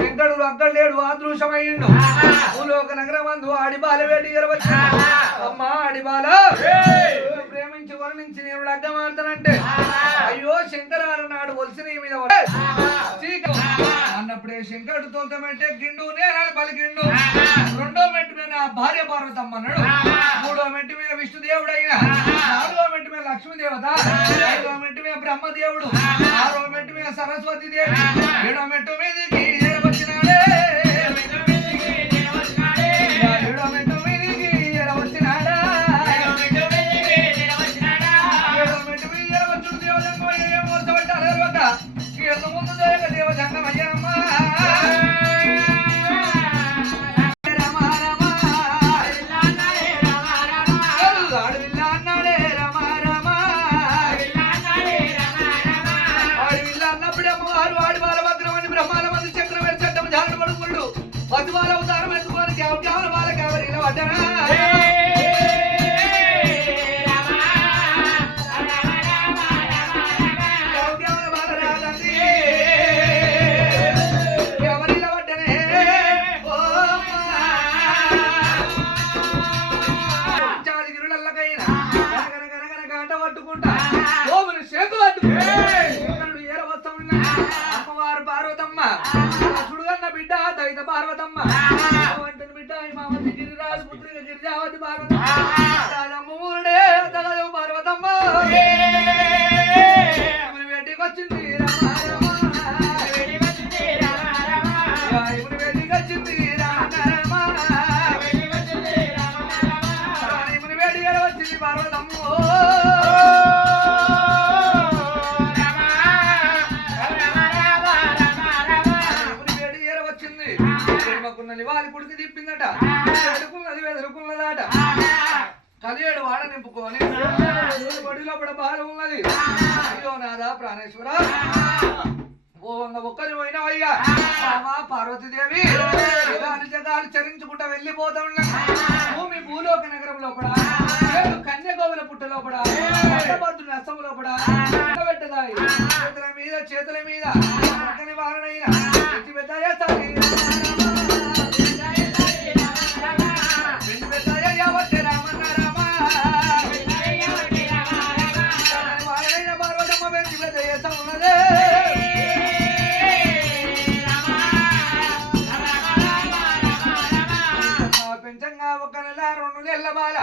వెంకడు అక్కడ లేడు అదృశ్యమైండు భూలోక నగరమందు ఆడిబాల వేడి ఎరవచ్చు అమ్మ ఆడిబాల ప్రేమించి వర్ణించి నేను లగ్గమాడతానంటే అయ్యో శంకరారు నాడు వలసిన మీద అన్నప్పుడే శంకరుడు తోలుతామంటే గిండు నేరాలు పలికిండు రెండో మెట్టు మీద భార్య పార్వతమ్మ అన్నాడు మూడో మెట్టు మీద విష్ణుదేవుడు అయినా నాలుగో మెట్టు మీద లక్ష్మీదేవత ఐదో మెట్టు మీద బ్రహ్మదేవుడు ఆరో మెట్టు మీద సరస్వతి దేవి ఏడో మెట్టు మీదకి వచ్చినాడే ఏడో మెట్టు మీదకి వచ్చినాడా ఏడో మెట్టు మీద వచ్చు దేవజంగం ఏ మోసపడ్డారు ఎంత ముందు దేవజంగం అయ్యమ్మ పశువాల అవతారం ఎందుకోని కేవలం బాల కేవలం ఇలా పడ్డారా ఎవరిలా పడ్డనే చాదిగిరులకైనా గంట పట్టుకుంటా ఓముని చేతు పట్టుకుంటాడు ఏర వస్తా ఉన్నా అమ్మవారు పార్వతమ్మ సుడుగన్న బిడ్డ దైత పార్వతమ్మ వంటని బిడ్డ మామతి గిరిరాజు పుత్రిక గిరిజావతి పార్వతమ్మ రాజమ్మూరుడే తగదు పార్వతమ్మ వేటికి వచ్చింది వేటికి వచ్చింది వేటి వచ్చింది పార్వతమ్మ వాలి పుడికి తిప్పిందట ఎడుకున్నది వెదురుకున్నదాట కలియేడు వాడ నింపుకొని బడిలో కూడా బాగా ఉన్నది అయ్యో నాదా ప్రాణేశ్వర ఒక్కరి పోయినవయ్యా పార్వతీదేవి జగాలు చరించుకుంటా వెళ్ళిపోతా ఉన్నా భూమి భూలోక నగరంలో కూడా కన్యగోవుల పుట్ట లోపల నష్టం లోపల పెట్టదాయి చేతుల మీద వారనైనా పెంచంగా ఒక నెల 2 నెలల బాల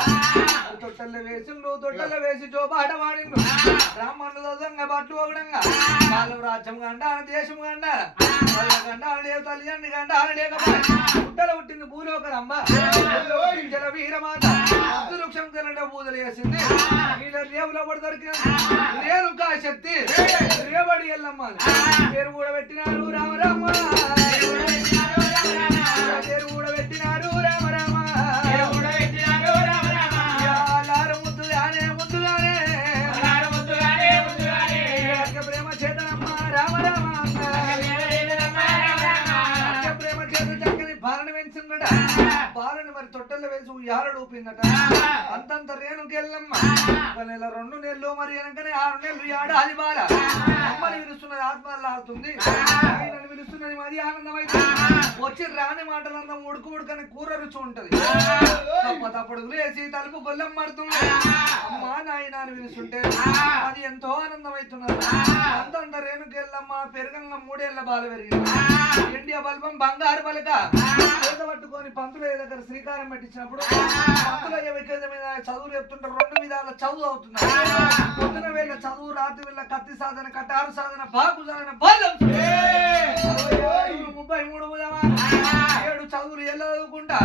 తొట్టెల్లో వేసిండు తొట్టెల్లో వేసి జోబాట వాడిండు బ్రాహ్మణులు దొంగ బట్లు ఒకడంగా వాళ్ళు రాజ్యం గండాల దేశం గండాల వాళ్ళ గండాల లేవు తల్లిదండ్రి గండాల లేకపోయి పుట్టల పుట్టింది భూలోకరమ్మ జల వీరమాత వృక్షం తినట పూజలు వేసింది వీళ్ళ రేవులో పడి దొరికింది రేణుకా శక్తి రేవడి ఎల్లమ్మ పేరు కూడా పెట్టినారు రామరామ పేరు కూడా పెట్టినారు రామరామ ప్రేమ చేతనమ్మ రామరామ ప్రేమ చేత చక్కని బాలను పెంచిందట బాలను మరి తొట్టెల్లో వేసి ఉయ్యాలడు ఊపిందట అంతంత రేణుకెళ్ళమ్మ 1 నెల 2 నెలలు మరి వెనకనే 6 నెలలు ఏడాది బాల అమ్మని విలుస్తున్నది ఆత్మల్లా ఆడుతుంది ఆయనను విలుస్తున్నది మరి ఆనందమైతే వచ్చి రాని మాటలంతా ఉడుకని కూర రుచి ఉంటది తప్పడుగులు వేసి తలుపు గొల్లెం పడుతుంది అమ్మా నాయనాన్ని విలుస్తుంటే అది ఎంతో ఆనందమవుతున్నది అంతంత రేణుకెళ్ళమ్మ పెరుగంగ 3 ఏళ్ల బాల పెరిగింది ఇండియా బల్బం బంగారు పలక చేత పట్టుకొని పంతుల దగ్గర శ్రీకారం పెట్టించినప్పుడు పంతుల విధమైన చదువులు చెప్తుంటే 2 విధాల చదువు అవుతున్నారు పొద్దున వేళ చదువు రాత్రి వేళ కత్తి సాధన కట్టారు సాధన బాకు సాధన 33 7 చదువులు ఎలా చదువుకుంటా